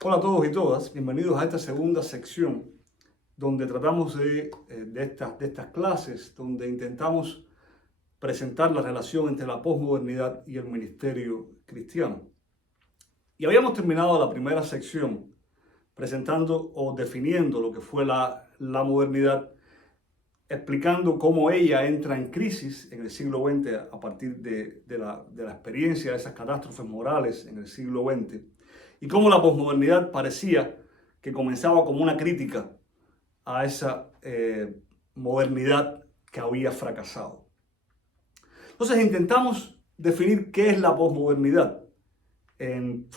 Hola a todos y todas, bienvenidos a esta segunda sección donde tratamos de estas clases, donde intentamos presentar la relación entre la posmodernidad y el ministerio cristiano. Y habíamos terminado la primera sección presentando o definiendo lo que fue la modernidad, explicando cómo ella entra en crisis en el siglo XX a partir de la experiencia de esas catástrofes morales en el siglo XX, y cómo la posmodernidad parecía que comenzaba como una crítica a esa modernidad que había fracasado. Entonces intentamos definir qué es la posmodernidad en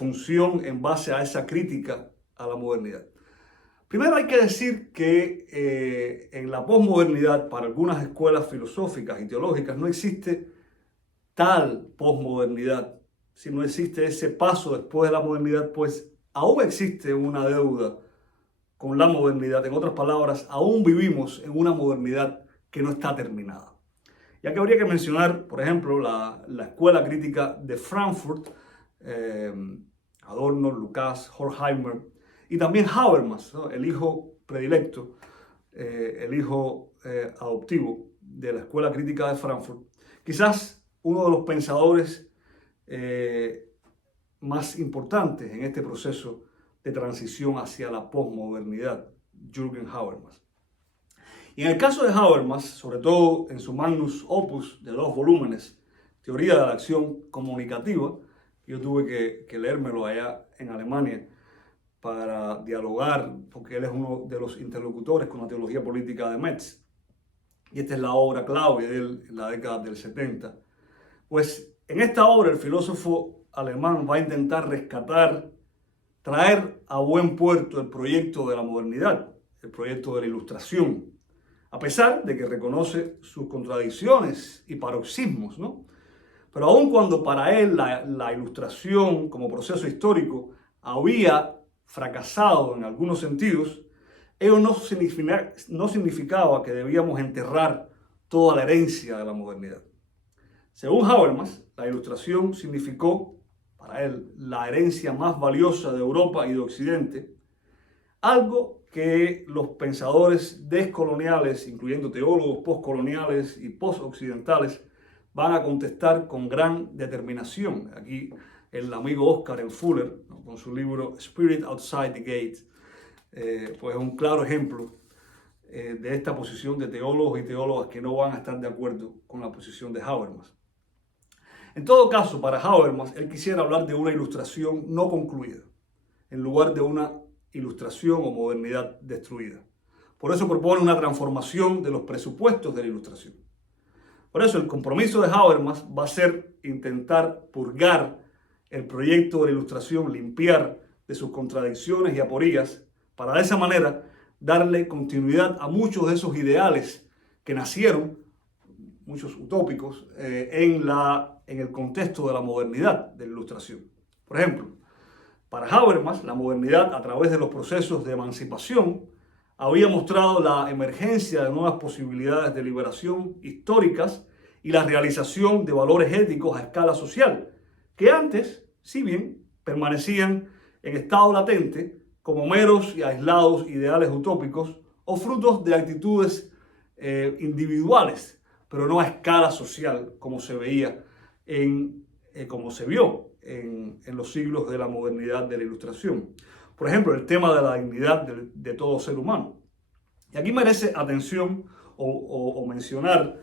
base a esa crítica a la modernidad. Primero hay que decir que en la posmodernidad, para algunas escuelas filosóficas y teológicas, no existe tal posmodernidad. Si no existe ese paso después de la modernidad, pues aún existe una deuda con la modernidad. En otras palabras, aún vivimos en una modernidad que no está terminada. Ya que habría que mencionar, por ejemplo, la escuela crítica de Frankfurt, Adorno, Lukács, Horkheimer, y también Habermas, ¿no? El hijo predilecto, el hijo adoptivo de la escuela crítica de Frankfurt. Quizás uno de los pensadores más importantes en este proceso de transición hacia la posmodernidad, Jürgen Habermas. Y en el caso de Habermas, sobre todo en su magnus opus de 2 volúmenes, Teoría de la Acción Comunicativa, yo tuve que leérmelo allá en Alemania para dialogar, porque él es uno de los interlocutores con la teología política de Metz. Y esta es la obra clave de él en la década del 70. Pues en esta obra el filósofo alemán va a intentar rescatar, traer a buen puerto el proyecto de la modernidad, el proyecto de la Ilustración, a pesar de que reconoce sus contradicciones y paroxismos, ¿no? Pero aun cuando para él la Ilustración como proceso histórico había fracasado en algunos sentidos, ello no significaba que debíamos enterrar toda la herencia de la modernidad. Según Habermas, la Ilustración significó para él la herencia más valiosa de Europa y de Occidente, algo que los pensadores descoloniales, incluyendo teólogos postcoloniales y postoccidentales, van a contestar con gran determinación. Aquí el amigo Oscar L. Fuller, ¿no?, con su libro Spirit Outside the Gate, pues es un claro ejemplo de esta posición de teólogos y teólogas que no van a estar de acuerdo con la posición de Habermas. En todo caso, para Habermas, él quisiera hablar de una ilustración no concluida, en lugar de una ilustración o modernidad destruida. Por eso propone una transformación de los presupuestos de la ilustración. Por eso el compromiso de Habermas va a ser intentar purgar el proyecto de la ilustración, limpiar de sus contradicciones y aporías, para de esa manera darle continuidad a muchos de esos ideales que nacieron, muchos utópicos, en el contexto de la modernidad de la ilustración. Por ejemplo, para Habermas, la modernidad, a través de los procesos de emancipación, había mostrado la emergencia de nuevas posibilidades de liberación históricas y la realización de valores éticos a escala social, que antes, si bien permanecían en estado latente como meros y aislados ideales utópicos o frutos de actitudes individuales, pero no a escala social como se veía como se vio en los siglos de la modernidad de la Ilustración. Por ejemplo, el tema de la dignidad de todo ser humano. Y aquí merece atención o mencionar,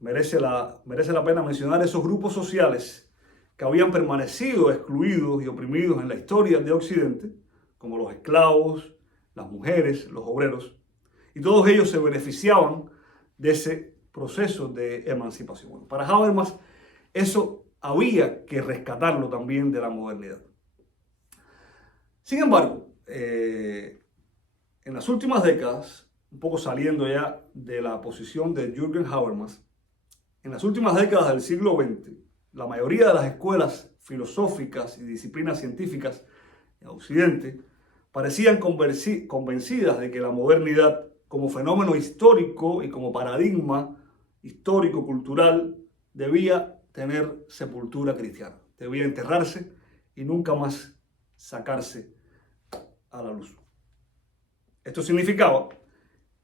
merece la pena mencionar esos grupos sociales que habían permanecido excluidos y oprimidos en la historia de Occidente, como los esclavos, las mujeres, los obreros, y todos ellos se beneficiaban de ese proceso de emancipación. Bueno, para Habermas, eso había que rescatarlo también de la modernidad. Sin embargo, en las últimas décadas, un poco saliendo ya de la posición de Jürgen Habermas, en las últimas décadas del siglo XX, la mayoría de las escuelas filosóficas y disciplinas científicas en Occidente parecían convencidas de que la modernidad, como fenómeno histórico y como paradigma histórico-cultural, debía tener sepultura cristiana, debía enterrarse y nunca más sacarse a la luz. Esto significaba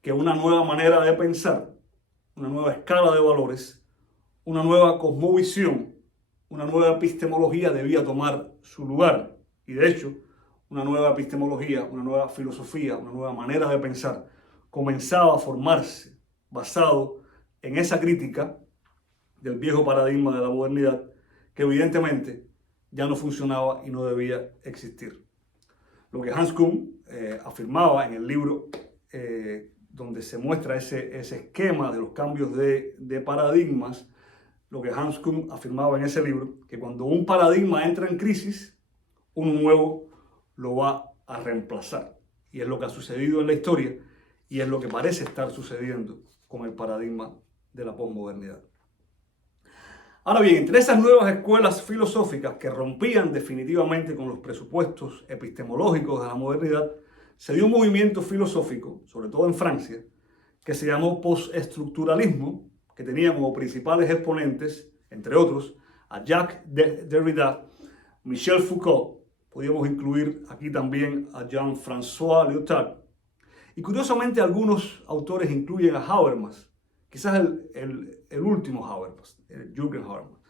que una nueva manera de pensar, una nueva escala de valores, una nueva cosmovisión, una nueva epistemología debía tomar su lugar. Y de hecho, una nueva epistemología, una nueva filosofía, una nueva manera de pensar comenzaba a formarse basado en esa crítica del viejo paradigma de la modernidad que evidentemente ya no funcionaba y no debía existir. Lo que Hans Kuhn afirmaba en el libro donde se muestra ese esquema de los cambios de paradigmas, lo que Hans Kuhn afirmaba en ese libro, que cuando un paradigma entra en crisis, uno nuevo lo va a reemplazar. Y es lo que ha sucedido en la historia y es lo que parece estar sucediendo con el paradigma de la posmodernidad. Ahora bien, entre esas nuevas escuelas filosóficas que rompían definitivamente con los presupuestos epistemológicos de la modernidad, se dio un movimiento filosófico, sobre todo en Francia, que se llamó postestructuralismo, que tenía como principales exponentes, entre otros, a Jacques Derrida, Michel Foucault, podríamos incluir aquí también a Jean-François Lyotard, y curiosamente algunos autores incluyen a Habermas, quizás el último Habermas, Jürgen Habermas.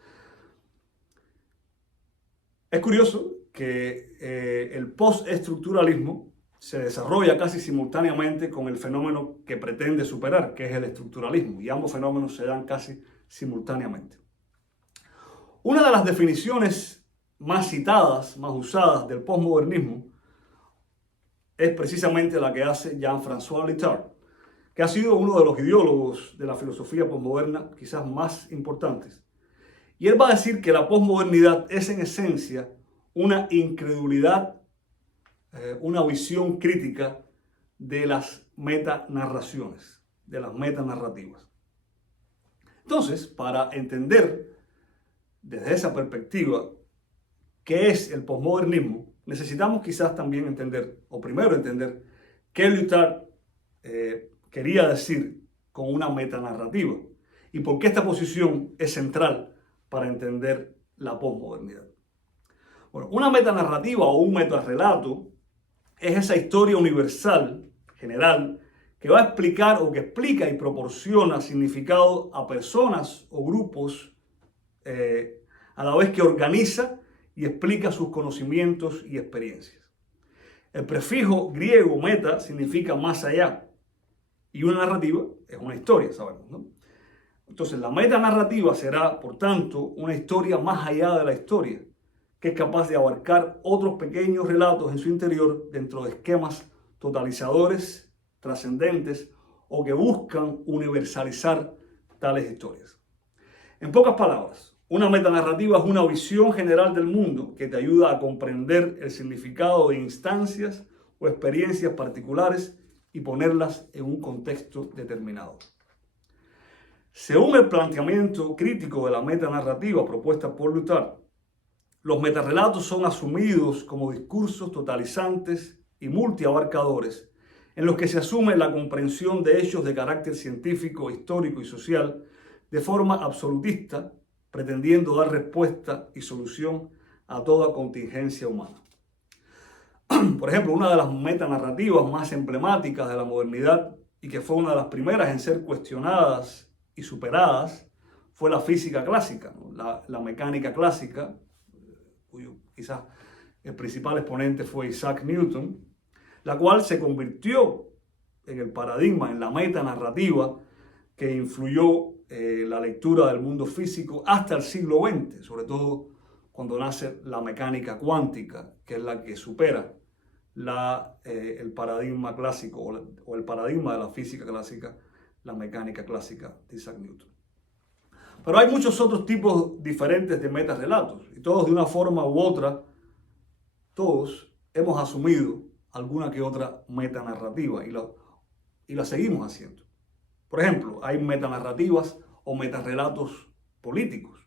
Es curioso que el postestructuralismo se desarrolla casi simultáneamente con el fenómeno que pretende superar, que es el estructuralismo, y ambos fenómenos se dan casi simultáneamente. Una de las definiciones más citadas, más usadas del posmodernismo es precisamente la que hace Jean-François Lyotard, que ha sido uno de los ideólogos de la filosofía posmoderna quizás más importantes. Y él va a decir que la posmodernidad es en esencia una incredulidad, una visión crítica de las metanarraciones, de las metanarrativas. Entonces, para entender desde esa perspectiva qué es el posmodernismo, necesitamos quizás también entender, o primero entender, qué Lyotard quería decir con una metanarrativa y por qué esta posición es central para entender la posmodernidad. Bueno, una metanarrativa o un metarrelato es esa historia universal, general, que va a explicar o que explica y proporciona significado a personas o grupos a la vez que organiza y explica sus conocimientos y experiencias. El prefijo griego meta significa más allá y una narrativa es una historia, sabemos, ¿no? Entonces la metanarrativa será, por tanto, una historia más allá de la historia, que es capaz de abarcar otros pequeños relatos en su interior dentro de esquemas totalizadores, trascendentes o que buscan universalizar tales historias. En pocas palabras, una metanarrativa es una visión general del mundo que te ayuda a comprender el significado de instancias o experiencias particulares y ponerlas en un contexto determinado. Según el planteamiento crítico de la metanarrativa propuesta por Lyotard, los metarrelatos son asumidos como discursos totalizantes y multiabarcadores en los que se asume la comprensión de hechos de carácter científico, histórico y social de forma absolutista, pretendiendo dar respuesta y solución a toda contingencia humana. Por ejemplo, una de las metanarrativas más emblemáticas de la modernidad y que fue una de las primeras en ser cuestionadas y superadas fue la física clásica, ¿no? La mecánica clásica, cuyo quizás el principal exponente fue Isaac Newton, la cual se convirtió en el paradigma, en la metanarrativa que influyó la lectura del mundo físico hasta el siglo XX, sobre todo cuando nace la mecánica cuántica, que es la que supera el paradigma clásico o el paradigma de la física clásica, la mecánica clásica de Isaac Newton. Pero hay muchos otros tipos diferentes de metarrelatos y todos de una forma u otra, todos hemos asumido alguna que otra metanarrativa y la seguimos haciendo. Por ejemplo, hay metanarrativas o metarrelatos políticos.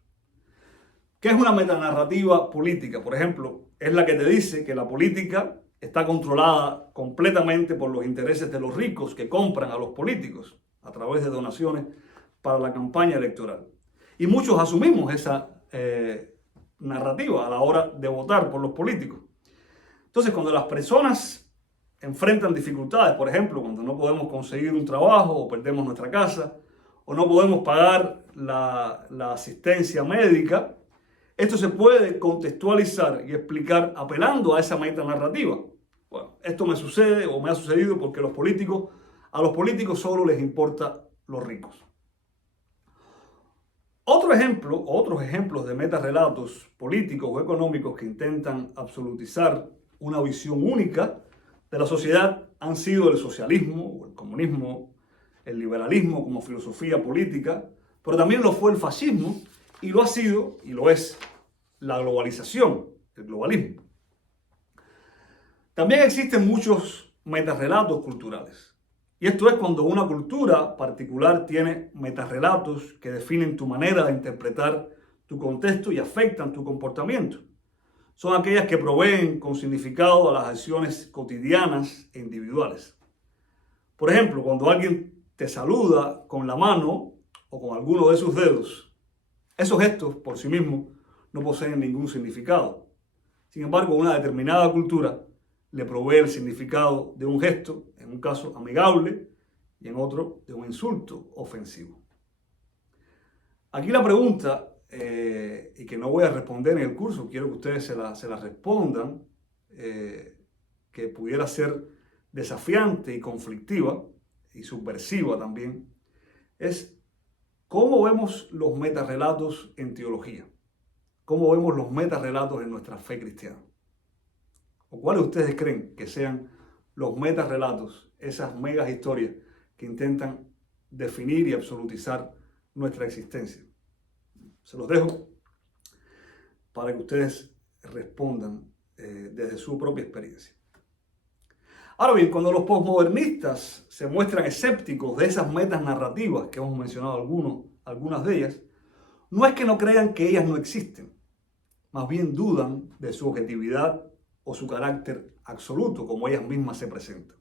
¿Qué es una metanarrativa política? Por ejemplo, es la que te dice que la política está controlada completamente por los intereses de los ricos que compran a los políticos a través de donaciones para la campaña electoral. Y muchos asumimos esa narrativa a la hora de votar por los políticos. Entonces, cuando las personas enfrentan dificultades, por ejemplo, cuando no podemos conseguir un trabajo o perdemos nuestra casa o no podemos pagar la asistencia médica, esto se puede contextualizar y explicar apelando a esa metanarrativa. Bueno, esto me sucede o me ha sucedido porque a los políticos solo les importa los ricos. Otros ejemplos de metarrelatos políticos o económicos que intentan absolutizar una visión única de la sociedad han sido el socialismo o el comunismo, el liberalismo como filosofía política, pero también lo fue el fascismo y lo ha sido y lo es la globalización, el globalismo. También existen muchos metarrelatos culturales. Y esto es cuando una cultura particular tiene metarrelatos que definen tu manera de interpretar tu contexto y afectan tu comportamiento. Son aquellas que proveen con significado a las acciones cotidianas e individuales. Por ejemplo, cuando alguien te saluda con la mano o con alguno de sus dedos, esos gestos por sí mismos no poseen ningún significado. Sin embargo, una determinada cultura le provee el significado de un gesto, en un caso amigable, y en otro de un insulto ofensivo. Aquí la pregunta, y que no voy a responder en el curso, quiero que ustedes se la respondan, que pudiera ser desafiante y conflictiva, y subversiva también, es ¿cómo vemos los metarrelatos en teología? ¿Cómo vemos los metarrelatos en nuestra fe cristiana? ¿O cuáles ustedes creen que sean los metarrelatos, esas megas historias que intentan definir y absolutizar nuestra existencia? Se los dejo para que ustedes respondan desde su propia experiencia. Ahora bien, cuando los posmodernistas se muestran escépticos de esas metas narrativas que hemos mencionado algunas de ellas, no es que no crean que ellas no existen, más bien dudan de su objetividad o su carácter absoluto, como ellas mismas se presentan.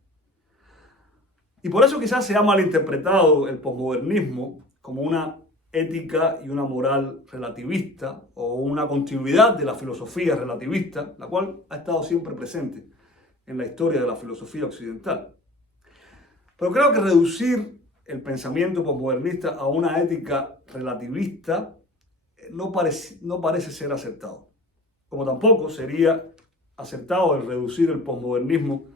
Y por eso quizás se ha malinterpretado el posmodernismo como una ética y una moral relativista o una continuidad de la filosofía relativista, la cual ha estado siempre presente en la historia de la filosofía occidental. Pero creo que reducir el pensamiento posmodernista a una ética relativista no parece ser acertado. Como tampoco sería acertado el reducir el posmodernismo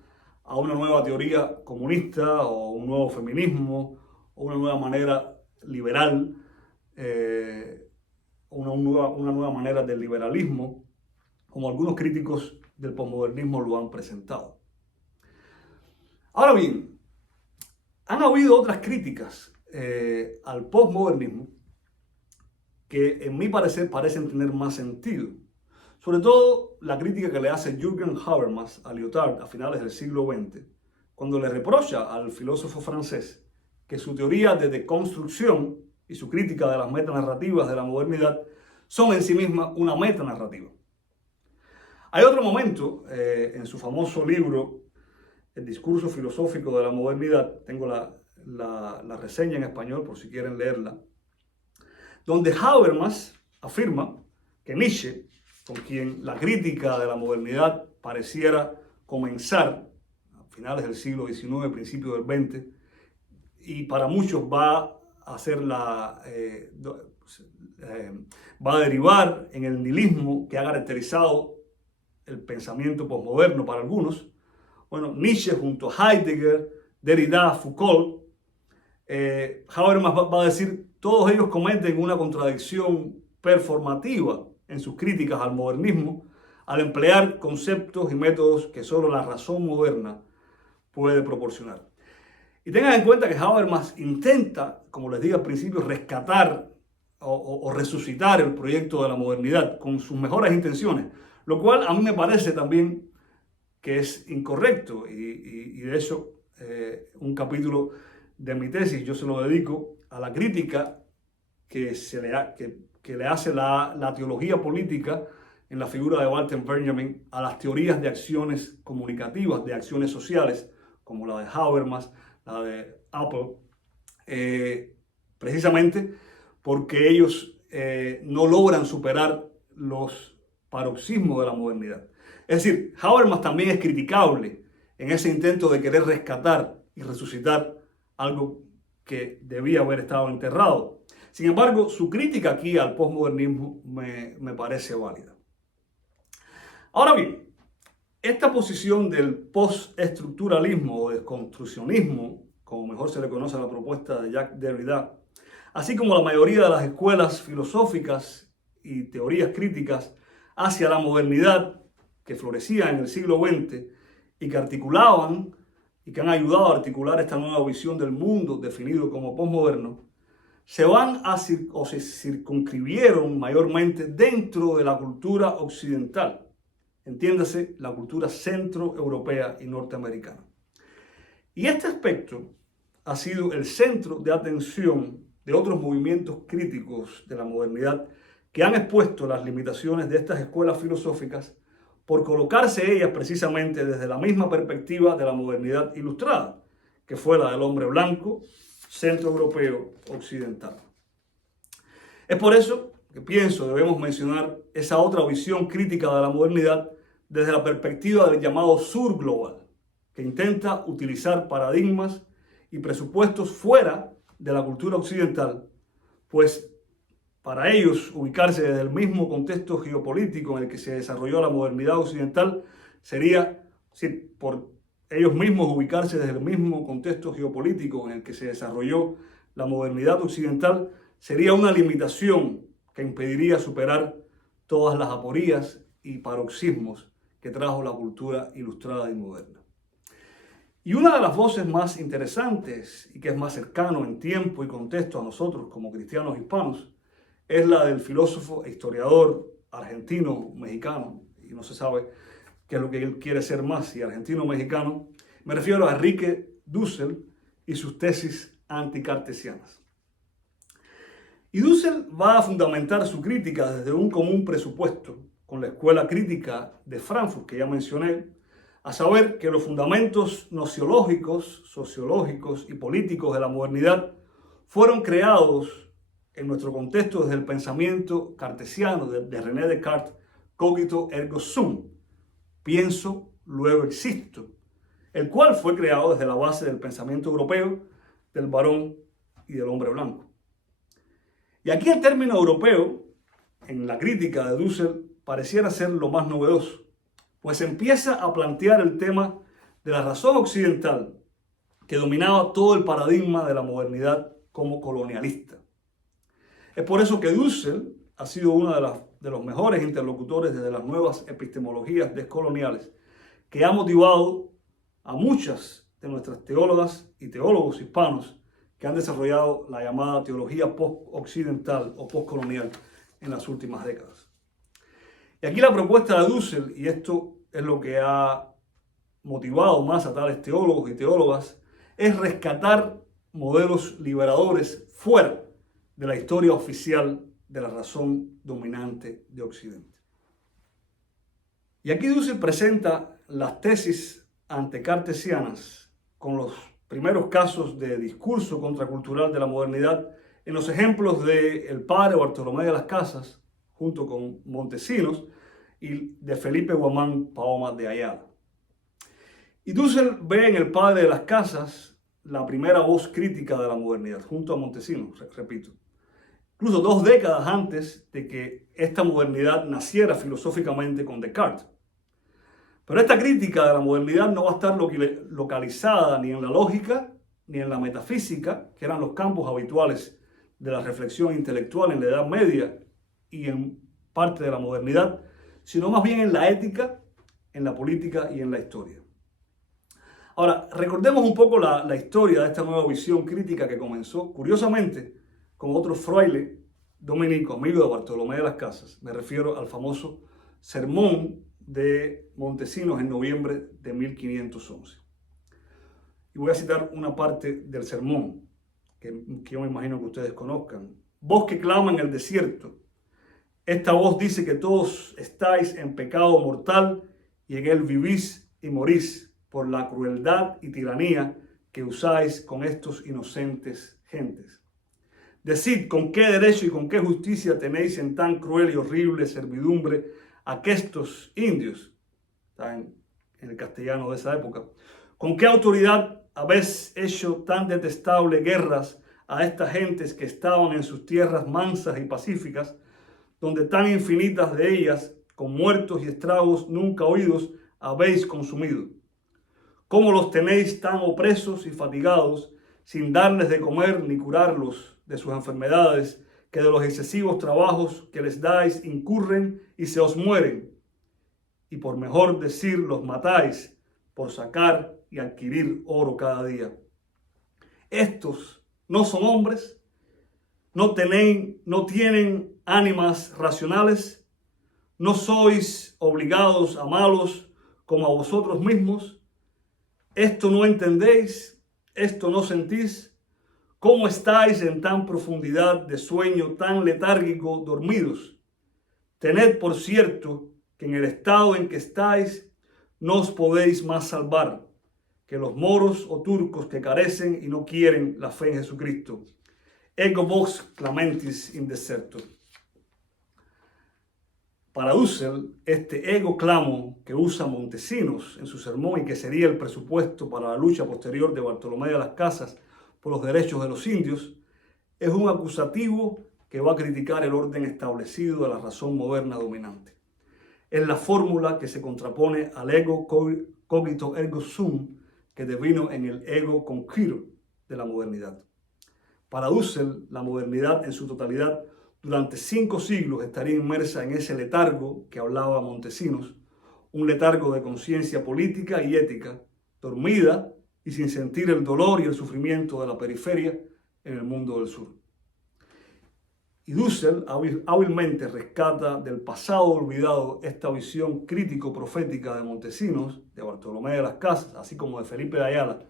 a una nueva teoría comunista o un nuevo feminismo o una nueva manera liberal, una nueva manera del liberalismo, como algunos críticos del posmodernismo lo han presentado. Ahora bien, han habido otras críticas al posmodernismo que en mi parecer parecen tener más sentido. Sobre todo la crítica que le hace Jürgen Habermas a Lyotard a finales del siglo XX, cuando le reprocha al filósofo francés que su teoría de deconstrucción y su crítica de las metanarrativas de la modernidad son en sí mismas una metanarrativa. Hay otro momento en su famoso libro El discurso filosófico de la modernidad, tengo la reseña en español por si quieren leerla, donde Habermas afirma que Nietzsche, con quien la crítica de la modernidad pareciera comenzar a finales del siglo XIX, principios del XX, y para muchos va a derivar en el nihilismo que ha caracterizado el pensamiento posmoderno para algunos. Bueno, Nietzsche junto a Heidegger, Derrida, Foucault, Habermas va a decir, todos ellos cometen una contradicción performativa en sus críticas al modernismo, al emplear conceptos y métodos que solo la razón moderna puede proporcionar. Y tengan en cuenta que Habermas intenta, como les dije al principio, rescatar o resucitar el proyecto de la modernidad con sus mejores intenciones, lo cual a mí me parece también que es incorrecto y de hecho un capítulo de mi tesis yo se lo dedico a la crítica que le hace la teología política en la figura de Walter Benjamin a las teorías de acciones comunicativas, de acciones sociales, como la de Habermas, la de Apple, precisamente porque ellos no logran superar los paroxismos de la modernidad. Es decir, Habermas también es criticable en ese intento de querer rescatar y resucitar algo que debía haber estado enterrado. Sin embargo, su crítica aquí al posmodernismo me parece válida. Ahora bien, esta posición del postestructuralismo o desconstruccionismo, como mejor se le conoce a la propuesta de Jacques Derrida, así como la mayoría de las escuelas filosóficas y teorías críticas hacia la modernidad que florecía en el siglo XX y que articulaban y que han ayudado a articular esta nueva visión del mundo definido como posmoderno, se circunscribieron mayormente dentro de la cultura occidental, entiéndase, la cultura centroeuropea y norteamericana. Y este aspecto ha sido el centro de atención de otros movimientos críticos de la modernidad que han expuesto las limitaciones de estas escuelas filosóficas por colocarse ellas precisamente desde la misma perspectiva de la modernidad ilustrada, que fue la del hombre blanco, centroeuropeo, occidental. Es por eso que pienso debemos mencionar esa otra visión crítica de la modernidad desde la perspectiva del llamado sur global, que intenta utilizar paradigmas y presupuestos fuera de la cultura occidental, pues para ellos ubicarse desde el mismo contexto geopolítico en el que se desarrolló la modernidad occidental sería, por ellos mismos ubicarse desde el mismo contexto geopolítico en el que se desarrolló la modernidad occidental sería una limitación que impediría superar todas las aporías y paroxismos que trajo la cultura ilustrada y moderna. Y una de las voces más interesantes y que es más cercano en tiempo y contexto a nosotros como cristianos hispanos es la del filósofo e historiador argentino-mexicano, y no se sabe qué es lo que él quiere ser más, si argentino o mexicano. Me refiero a Enrique Dussel y sus tesis anticartesianas. Y Dussel va a fundamentar su crítica desde un común presupuesto con la escuela crítica de Frankfurt que ya mencioné, a saber que los fundamentos nociológicos, sociológicos y políticos de la modernidad fueron creados en nuestro contexto desde el pensamiento cartesiano de René Descartes, cogito ergo sum, pienso, luego existo, el cual fue creado desde la base del pensamiento europeo, del varón y del hombre blanco. Y aquí el término europeo, en la crítica de Dussel, pareciera ser lo más novedoso, pues empieza a plantear el tema de la razón occidental que dominaba todo el paradigma de la modernidad como colonialista. Es por eso que Dussel ha sido uno de los mejores interlocutores desde las nuevas epistemologías descoloniales, que ha motivado a muchas de nuestras teólogas y teólogos hispanos que han desarrollado la llamada teología post-occidental o postcolonial en las últimas décadas. Y aquí la propuesta de Dussel, y esto es lo que ha motivado más a tales teólogos y teólogas, es rescatar modelos liberadores fuera de la historia oficial de la razón dominante de Occidente. Y aquí Dussel presenta las tesis anticartesianas con los primeros casos de discurso contracultural de la modernidad en los ejemplos de el padre Bartolomé de las Casas, junto con Montesinos, y de Felipe Guamán Pahoma de Ayala. Y Dussel ve en el padre de las Casas la primera voz crítica de la modernidad, junto a Montesinos, repito. Incluso 2 décadas antes de que esta modernidad naciera filosóficamente con Descartes. Pero esta crítica de la modernidad no va a estar localizada ni en la lógica ni en la metafísica, que eran los campos habituales de la reflexión intelectual en la Edad Media y en parte de la modernidad, sino más bien en la ética, en la política y en la historia. Ahora, recordemos un poco la historia de esta nueva visión crítica que comenzó, curiosamente, con otro fraile dominico, amigo de Bartolomé de las Casas. Me refiero al famoso sermón de Montesinos en noviembre de 1511. Y voy a citar una parte del sermón que yo me imagino que ustedes conozcan. Voz que clama en el desierto. Esta voz dice que todos estáis en pecado mortal y en él vivís y morís por la crueldad y tiranía que usáis con estos inocentes gentes. Decid con qué derecho y con qué justicia tenéis en tan cruel y horrible servidumbre a aquestos indios. Está en en el castellano de esa época. ¿Con qué autoridad habéis hecho tan detestables guerras a estas gentes que estaban en sus tierras mansas y pacíficas, donde tan infinitas de ellas, con muertos y estragos nunca oídos, habéis consumido? ¿Cómo los tenéis tan opresos y fatigados, sin darles de comer ni curarlos de sus enfermedades, que de los excesivos trabajos que les dais incurren y se os mueren? Y por mejor decir, los matáis por sacar y adquirir oro cada día. Estos no son hombres, no tienen ánimas racionales, no sois obligados a malos como a vosotros mismos. Esto no entendéis, esto no sentís. ¿Cómo estáis en tan profundidad de sueño, tan letárgico, dormidos? Tened por cierto que en el estado en que estáis no os podéis más salvar que los moros o turcos que carecen y no quieren la fe en Jesucristo. Ego vos clamentis in deserto. Para Husserl, este ego clamo que usa Montesinos en su sermón y que sería el presupuesto para la lucha posterior de Bartolomé de las Casas por los derechos de los indios, es un acusativo que va a criticar el orden establecido de la razón moderna dominante. Es la fórmula que se contrapone al ego cogito ergo sum que devino en el ego conquiro de la modernidad. Para Husserl, la modernidad en su totalidad durante 5 siglos estaría inmersa en ese letargo que hablaba Montesinos, un letargo de conciencia política y ética, dormida y sin sentir el dolor y el sufrimiento de la periferia en el mundo del sur. Y Husserl hábilmente rescata del pasado olvidado esta visión crítico-profética de Montesinos, de Bartolomé de las Casas, así como de Felipe de Ayala,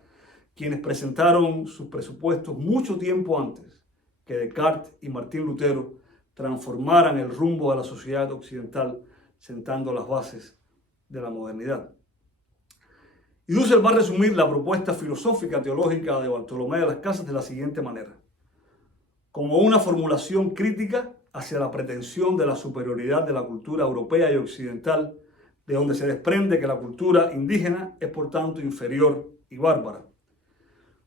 quienes presentaron sus presupuestos mucho tiempo antes que Descartes y Martín Lutero transformaran el rumbo de la sociedad occidental, sentando las bases de la modernidad. Y Husserl va a resumir la propuesta filosófica teológica de Bartolomé de las Casas de la siguiente manera: como una formulación crítica hacia la pretensión de la superioridad de la cultura europea y occidental, de donde se desprende que la cultura indígena es por tanto inferior y bárbara;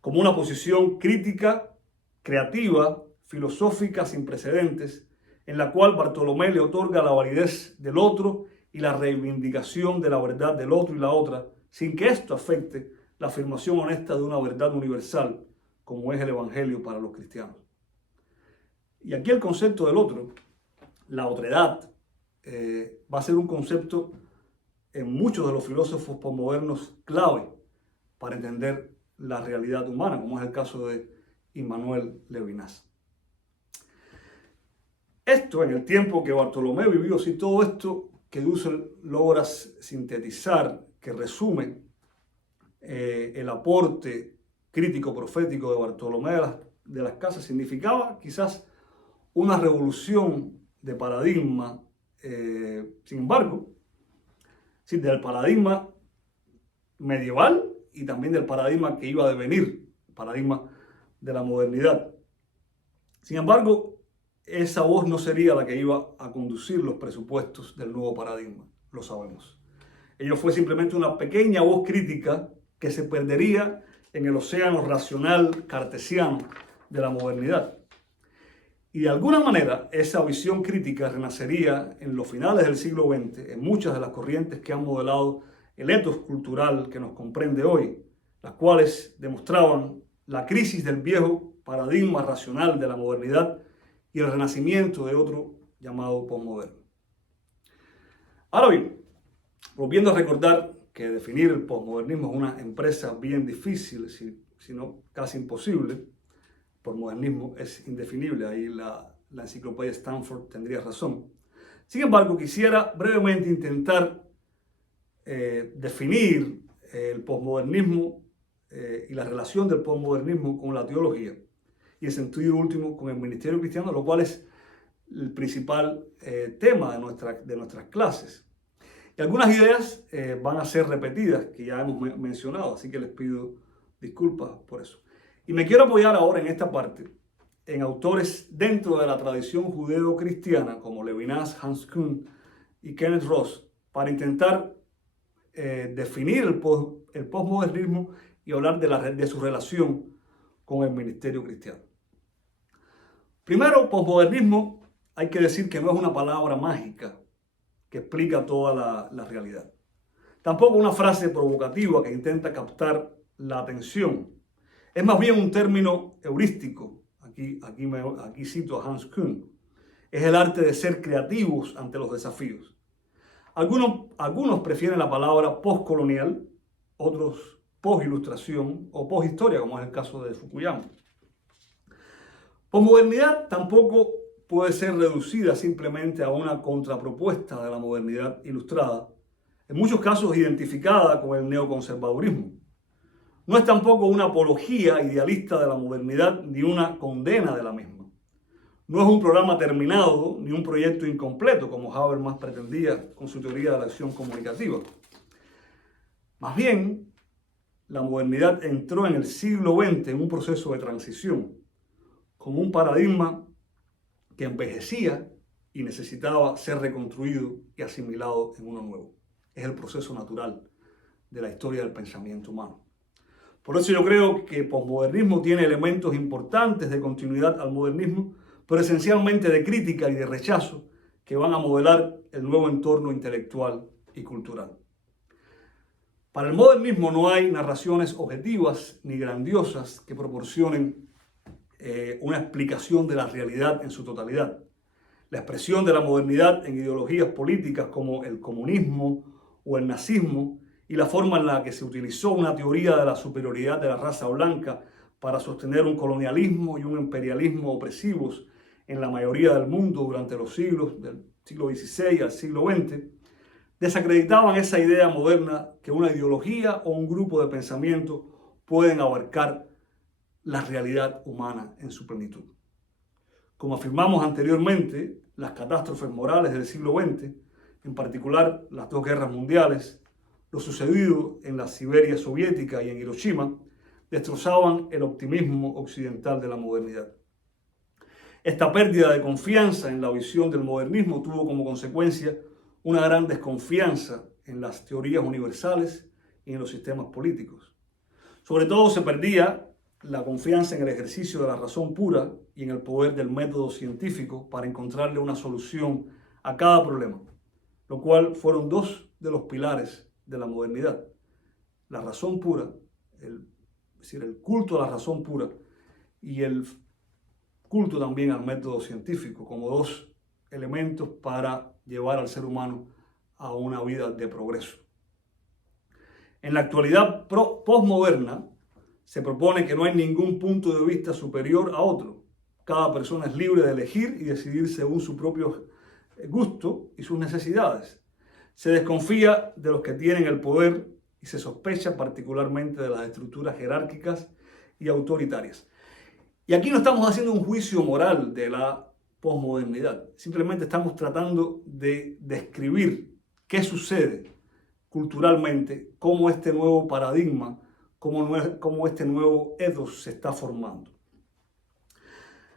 como una posición crítica, creativa, filosófica sin precedentes, en la cual Bartolomé le otorga la validez del otro y la reivindicación de la verdad del otro y la otra, sin que esto afecte la afirmación honesta de una verdad universal, como es el Evangelio para los cristianos. Y aquí el concepto del otro, la otredad, va a ser un concepto en muchos de los filósofos posmodernos clave para entender la realidad humana, como es el caso de Immanuel Levinas. Esto en el tiempo que Bartolomé vivió, si todo esto que Husserl logra sintetizar, que resume el aporte crítico profético de Bartolomé de las Casas, significaba quizás una revolución de paradigma, sin embargo, sí, del paradigma medieval y también del paradigma que iba a devenir, paradigma de la modernidad. Sin embargo, esa voz no sería la que iba a conducir los presupuestos del nuevo paradigma, lo sabemos. Ello fue simplemente una pequeña voz crítica que se perdería en el océano racional cartesiano de la modernidad. Y de alguna manera esa visión crítica renacería en los finales del siglo XX en muchas de las corrientes que han modelado el etos cultural que nos comprende hoy, las cuales demostraban la crisis del viejo paradigma racional de la modernidad y el renacimiento de otro llamado posmoderno. Ahora bien, volviendo a recordar que definir el posmodernismo es una empresa bien difícil, si no casi imposible. Posmodernismo es indefinible, ahí la enciclopedia Stanford tendría razón. Sin embargo, quisiera brevemente intentar definir el posmodernismo y la relación del posmodernismo con la teología y en sentido último con el ministerio cristiano, lo cual es el principal tema de nuestras clases. Y algunas ideas van a ser repetidas, que ya hemos mencionado, así que les pido disculpas por eso. Y me quiero apoyar ahora en esta parte en autores dentro de la tradición judeo-cristiana como Levinas, Hans Kuhn y Kenneth Ross para intentar definir el posmodernismo y hablar de su relación con el ministerio cristiano. Primero, posmodernismo, hay que decir que no es una palabra mágica que explica toda la realidad. Tampoco una frase provocativa que intenta captar la atención. Es más bien un término heurístico. Aquí cito a Hans Kuhn. Es el arte de ser creativos ante los desafíos. Algunos prefieren la palabra postcolonial, otros postilustración o posthistoria, como es el caso de Fukuyama. Posmodernidad tampoco puede ser reducida simplemente a una contrapropuesta de la modernidad ilustrada, en muchos casos identificada con el neoconservadurismo. No es tampoco una apología idealista de la modernidad ni una condena de la misma. No es un programa terminado ni un proyecto incompleto, como Habermas pretendía con su teoría de la acción comunicativa. Más bien, la modernidad entró en el siglo XX en un proceso de transición, con un paradigma que envejecía y necesitaba ser reconstruido y asimilado en uno nuevo. Es el proceso natural de la historia del pensamiento humano. Por eso yo creo que el posmodernismo tiene elementos importantes de continuidad al modernismo, pero esencialmente de crítica y de rechazo que van a modelar el nuevo entorno intelectual y cultural. Para el modernismo no hay narraciones objetivas ni grandiosas que proporcionen una explicación de la realidad en su totalidad. La expresión de la modernidad en ideologías políticas como el comunismo o el nazismo y la forma en la que se utilizó una teoría de la superioridad de la raza blanca para sostener un colonialismo y un imperialismo opresivos en la mayoría del mundo durante los siglos del siglo XVI al siglo XX, desacreditaban esa idea moderna que una ideología o un grupo de pensamiento pueden abarcar la realidad humana en su plenitud. Como afirmamos anteriormente, las catástrofes morales del siglo XX, en particular las dos guerras mundiales, lo sucedido en la Siberia soviética y en Hiroshima, destrozaban el optimismo occidental de la modernidad. Esta pérdida de confianza en la visión del modernismo tuvo como consecuencia una gran desconfianza en las teorías universales y en los sistemas políticos. Sobre todo se perdía la confianza en el ejercicio de la razón pura y en el poder del método científico para encontrarle una solución a cada problema, lo cual fueron dos de los pilares de la modernidad. La razón pura, es decir, el culto a la razón pura y el culto también al método científico como dos elementos para llevar al ser humano a una vida de progreso. En la actualidad postmoderna se propone que no hay ningún punto de vista superior a otro. Cada persona es libre de elegir y decidir según su propio gusto y sus necesidades. Se desconfía de los que tienen el poder y se sospecha particularmente de las estructuras jerárquicas y autoritarias. Y aquí no estamos haciendo un juicio moral de la posmodernidad. Simplemente estamos tratando de describir qué sucede culturalmente, cómo este nuevo paradigma, cómo este nuevo ethos se está formando.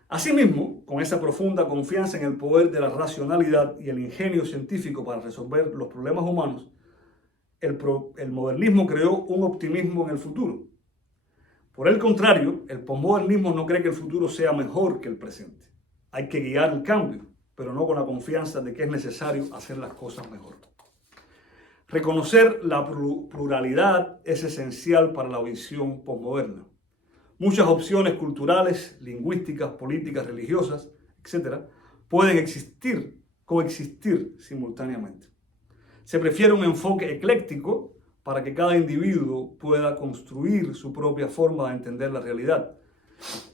Asimismo, con esa profunda confianza en el poder de la racionalidad y el ingenio científico para resolver los problemas humanos, el modernismo creó un optimismo en el futuro. Por el contrario, el posmodernismo no cree que el futuro sea mejor que el presente. Hay que guiar el cambio, pero no con la confianza de que es necesario hacer las cosas mejor. Reconocer la pluralidad es esencial para la visión posmoderna. Muchas opciones culturales, lingüísticas, políticas, religiosas, etc., pueden coexistir simultáneamente. Se prefiere un enfoque ecléctico para que cada individuo pueda construir su propia forma de entender la realidad.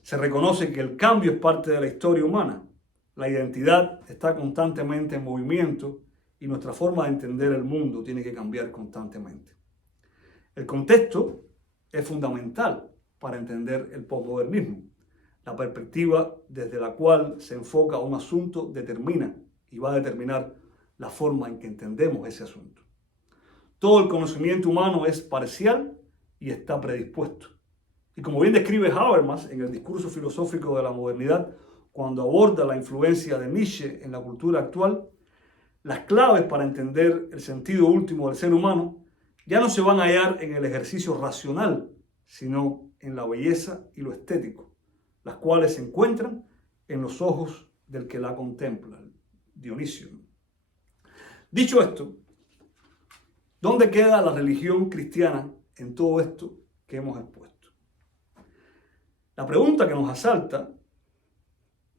Se reconoce que el cambio es parte de la historia humana. La identidad está constantemente en movimiento y nuestra forma de entender el mundo tiene que cambiar constantemente. El contexto es fundamental para entender el posmodernismo. La perspectiva desde la cual se enfoca un asunto determina y va a determinar la forma en que entendemos ese asunto. Todo el conocimiento humano es parcial y está predispuesto. Y como bien describe Habermas en el discurso filosófico de la modernidad, cuando aborda la influencia de Nietzsche en la cultura actual, las claves para entender el sentido último del ser humano ya no se van a hallar en el ejercicio racional, sino en la belleza y lo estético, las cuales se encuentran en los ojos del que la contempla, Dionisio. Dicho esto, ¿dónde queda la religión cristiana en todo esto que hemos expuesto? La pregunta que nos asalta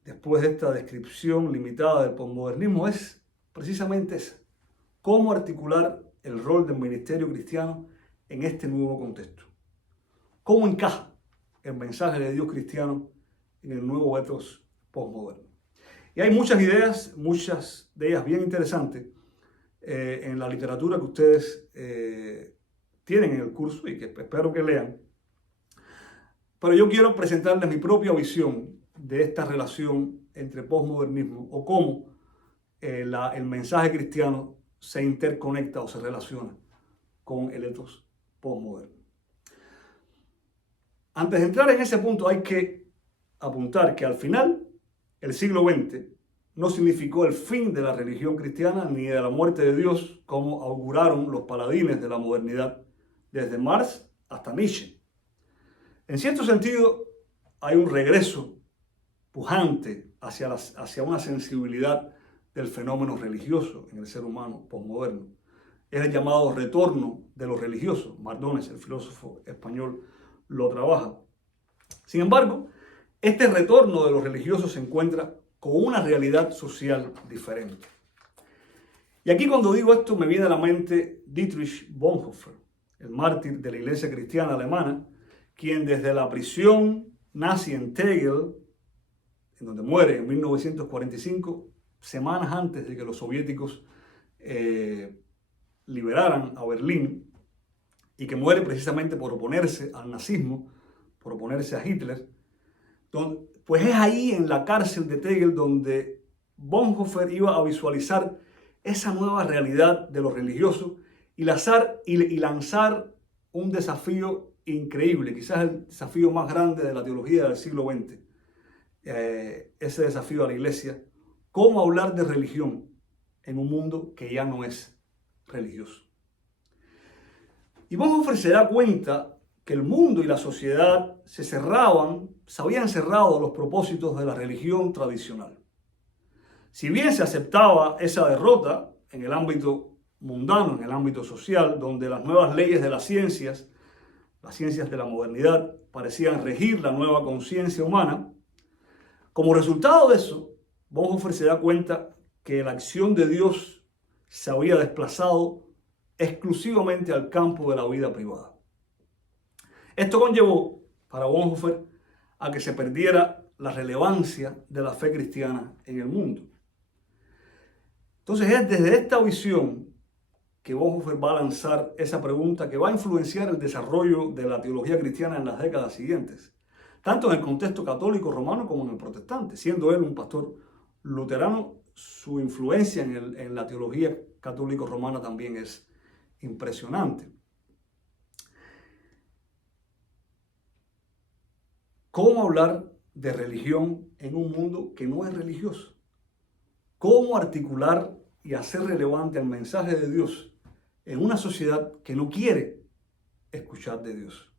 después de esta descripción limitada del posmodernismo es precisamente esa: ¿cómo articular el rol del ministerio cristiano en este nuevo contexto? ¿Cómo encaja el mensaje de Dios cristiano en el nuevo ethos posmoderno? Y hay muchas ideas, muchas de ellas bien interesantes, en la literatura que ustedes tienen en el curso y que espero que lean. Pero yo quiero presentarles mi propia visión de esta relación entre posmodernismo, o cómo el mensaje cristiano se interconecta o se relaciona con el ethos posmoderno. Antes de entrar en ese punto hay que apuntar que al final el siglo XX no significó el fin de la religión cristiana ni de la muerte de Dios, como auguraron los paladines de la modernidad desde Marx hasta Nietzsche. En cierto sentido, hay un regreso pujante hacia una sensibilidad del fenómeno religioso en el ser humano posmoderno. Es el llamado retorno de lo religioso. Mardones, el filósofo español, lo trabaja. Sin embargo, este retorno de lo religioso se encuentra con una realidad social diferente. Y aquí, cuando digo esto, me viene a la mente Dietrich Bonhoeffer, el mártir de la iglesia cristiana alemana, quien desde la prisión nazi en Tegel, en donde muere en 1945, semanas antes de que los soviéticos liberaran a Berlín, y que muere precisamente por oponerse al nazismo, por oponerse a Hitler, pues es ahí en la cárcel de Tegel donde Bonhoeffer iba a visualizar esa nueva realidad de lo religioso y lanzar un desafío increíble, quizás el desafío más grande de la teología del siglo XX. Ese desafío a la iglesia: ¿cómo hablar de religión en un mundo que ya no es religioso? Y Bonhoeffer se da cuenta que el mundo y la sociedad se habían cerrado a los propósitos de la religión tradicional. Si bien se aceptaba esa derrota en el ámbito mundano, en el ámbito social, donde las nuevas leyes de las ciencias de la modernidad, parecían regir la nueva conciencia humana, como resultado de eso, Bonhoeffer se da cuenta que la acción de Dios se había desplazado exclusivamente al campo de la vida privada. Esto conllevó para Bonhoeffer a que se perdiera la relevancia de la fe cristiana en el mundo. Entonces es desde esta visión que Bonhoeffer va a lanzar esa pregunta que va a influenciar el desarrollo de la teología cristiana en las décadas siguientes, tanto en el contexto católico romano como en el protestante. Siendo él un pastor luterano, su influencia en la teología católico romana también es impresionante. ¿Cómo hablar de religión en un mundo que no es religioso? ¿Cómo articular y hacer relevante el mensaje de Dios en una sociedad que no quiere escuchar de Dios?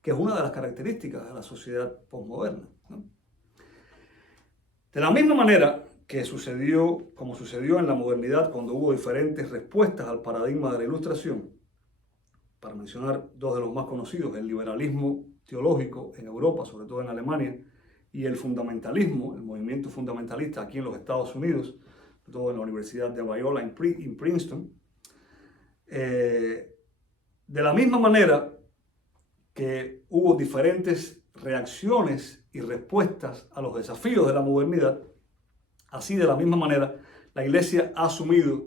Que es una de las características de la sociedad posmoderna, ¿no? De la misma manera que como sucedió en la modernidad, cuando hubo diferentes respuestas al paradigma de la Ilustración, para mencionar dos de los más conocidos: el liberalismo teológico en Europa, sobre todo en Alemania, y el fundamentalismo, el movimiento fundamentalista aquí en los Estados Unidos, sobre todo en la Universidad de Loyola en Princeton. De la misma manera que hubo diferentes reacciones y respuestas a los desafíos de la modernidad, así de la misma manera la Iglesia ha asumido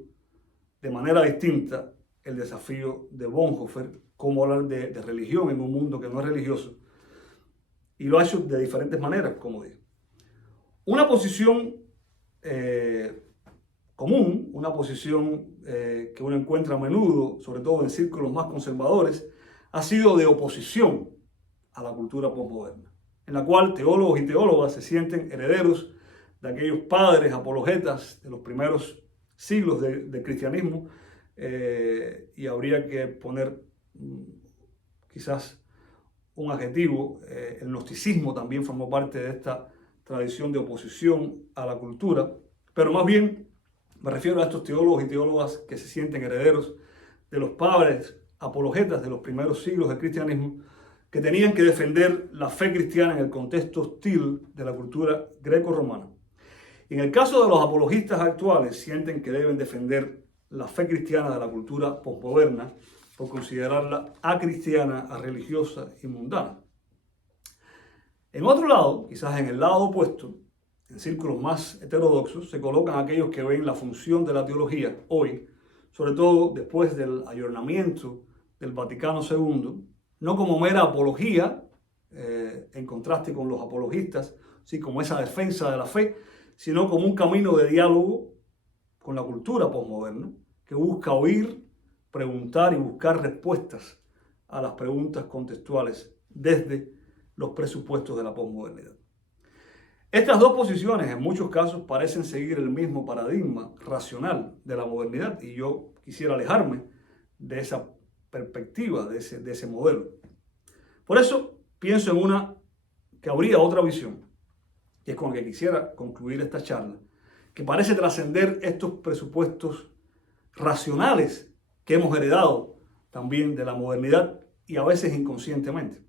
de manera distinta el desafío de Bonhoeffer: cómo hablar de religión en un mundo que no es religioso, y lo ha hecho de diferentes maneras, como digo. Una posición común, una posición que uno encuentra a menudo, sobre todo en círculos más conservadores, ha sido de oposición a la cultura posmoderna, en la cual teólogos y teólogas se sienten herederos de aquellos padres apologetas de los primeros siglos del cristianismo, y habría que poner quizás un adjetivo. El gnosticismo también formó parte de esta tradición de oposición a la cultura, pero más bien me refiero a estos teólogos y teólogas que se sienten herederos de los padres apologetas de los primeros siglos del cristianismo, que tenían que defender la fe cristiana en el contexto hostil de la cultura greco-romana. Y en el caso de los apologistas actuales, sienten que deben defender la fe cristiana de la cultura posmoderna por considerarla acristiana, religiosa y mundana. En otro lado, quizás en el lado opuesto, en círculos más heterodoxos, se colocan aquellos que ven la función de la teología hoy, sobre todo después del ayornamiento del Vaticano II, no como mera apología, en contraste con los apologistas, ¿sí? Como esa defensa de la fe, sino como un camino de diálogo con la cultura posmoderna, que busca oír, preguntar y buscar respuestas a las preguntas contextuales desde los presupuestos de la posmodernidad. Estas dos posiciones en muchos casos parecen seguir el mismo paradigma racional de la modernidad, y yo quisiera alejarme de esa perspectiva, de ese modelo. Por eso pienso en que habría otra visión, que es con la que quisiera concluir esta charla, que parece trascender estos presupuestos racionales que hemos heredado también de la modernidad y a veces inconscientemente.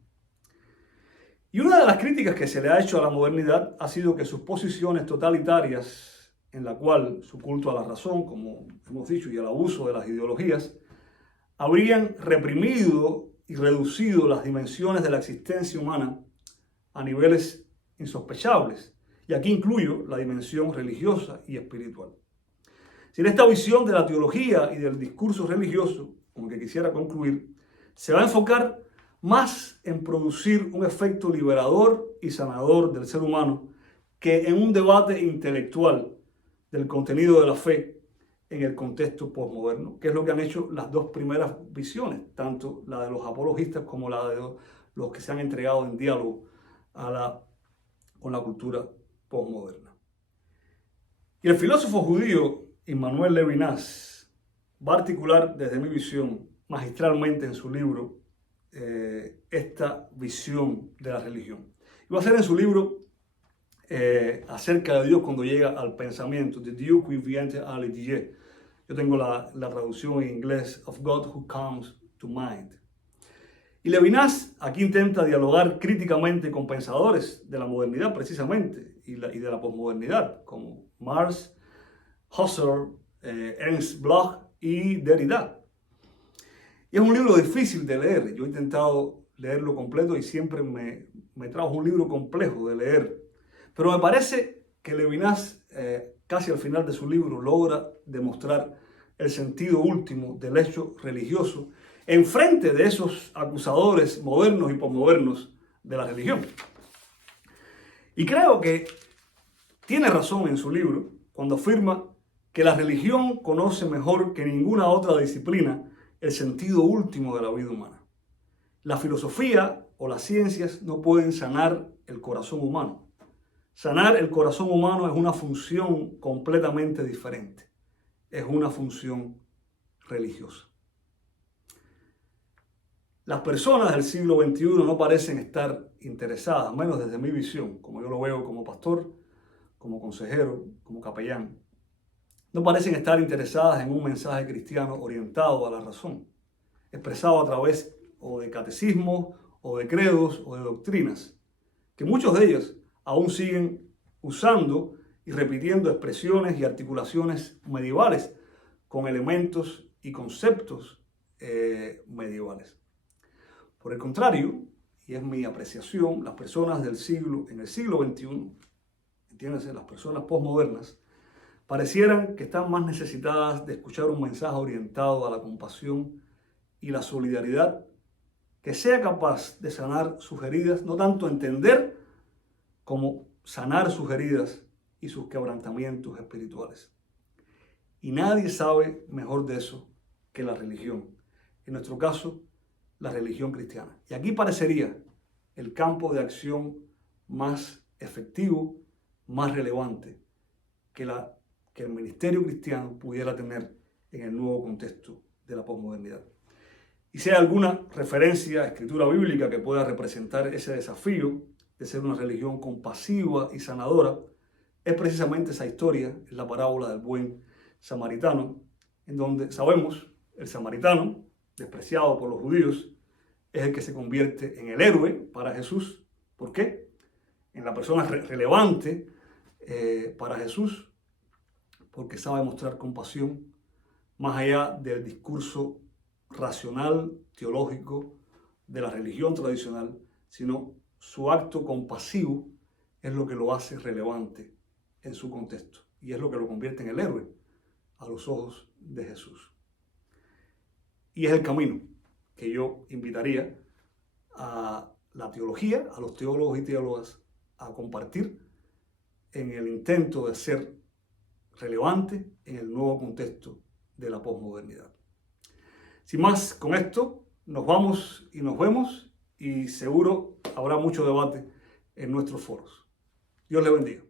Y una de las críticas que se le ha hecho a la modernidad ha sido que sus posiciones totalitarias, en la cual su culto a la razón, como hemos dicho, y el abuso de las ideologías, habrían reprimido y reducido las dimensiones de la existencia humana a niveles insospechables. Y aquí incluyo la dimensión religiosa y espiritual. En esta visión de la teología y del discurso religioso, con que quisiera concluir, se va a enfocar más en producir un efecto liberador y sanador del ser humano que en un debate intelectual del contenido de la fe en el contexto posmoderno, que es lo que han hecho las dos primeras visiones, tanto la de los apologistas como la de los que se han entregado en diálogo con la cultura posmoderna. Y el filósofo judío Emmanuel Levinas va a articular desde mi visión magistralmente en su libro esta visión de la religión. Y va a ser en su libro acerca de Dios cuando llega al pensamiento, de Dieu qui vient à l'idée. Yo tengo la traducción en inglés, of God who comes to mind. Y Levinas aquí intenta dialogar críticamente con pensadores de la modernidad precisamente y de la posmodernidad, como Marx, Husserl, Ernst Bloch y Derrida. Y es un libro difícil de leer. Yo he intentado leerlo completo y siempre me trajo un libro complejo de leer. Pero me parece que Levinas, casi al final de su libro, logra demostrar el sentido último del hecho religioso en frente de esos acusadores modernos y posmodernos de la religión. Y creo que tiene razón en su libro cuando afirma que la religión conoce mejor que ninguna otra disciplina el sentido último de la vida humana. La filosofía o las ciencias no pueden sanar el corazón humano. Sanar el corazón humano es una función completamente diferente. Es una función religiosa. Las personas del siglo XXI no parecen estar interesadas, menos desde mi visión, como yo lo veo como pastor, como consejero, como capellán. No parecen estar interesadas en un mensaje cristiano orientado a la razón, expresado a través o de catecismos, o de credos, o de doctrinas, que muchos de ellos aún siguen usando y repitiendo expresiones y articulaciones medievales con elementos y conceptos medievales. Por el contrario, y es mi apreciación, las personas en el siglo XXI, entiéndase, las personas posmodernas, parecieran que están más necesitadas de escuchar un mensaje orientado a la compasión y la solidaridad que sea capaz de sanar sus heridas, no tanto entender como sanar sus heridas y sus quebrantamientos espirituales. Y nadie sabe mejor de eso que la religión. En nuestro caso, la religión cristiana. Y aquí parecería el campo de acción más efectivo, más relevante que el ministerio cristiano pudiera tener en el nuevo contexto de la posmodernidad. Y si hay alguna referencia a escritura bíblica que pueda representar ese desafío de ser una religión compasiva y sanadora, es precisamente esa historia, es la parábola del buen samaritano, en donde sabemos el samaritano, despreciado por los judíos, es el que se convierte en el héroe para Jesús. ¿Por qué? En la persona relevante para Jesús, porque sabe mostrar compasión más allá del discurso racional, teológico, de la religión tradicional, sino su acto compasivo es lo que lo hace relevante en su contexto y es lo que lo convierte en el héroe a los ojos de Jesús. Y es el camino que yo invitaría a la teología, a los teólogos y teólogas a compartir en el intento de ser relevante en el nuevo contexto de la posmodernidad. Sin más, con esto nos vamos y nos vemos y seguro habrá mucho debate en nuestros foros. Dios le bendiga.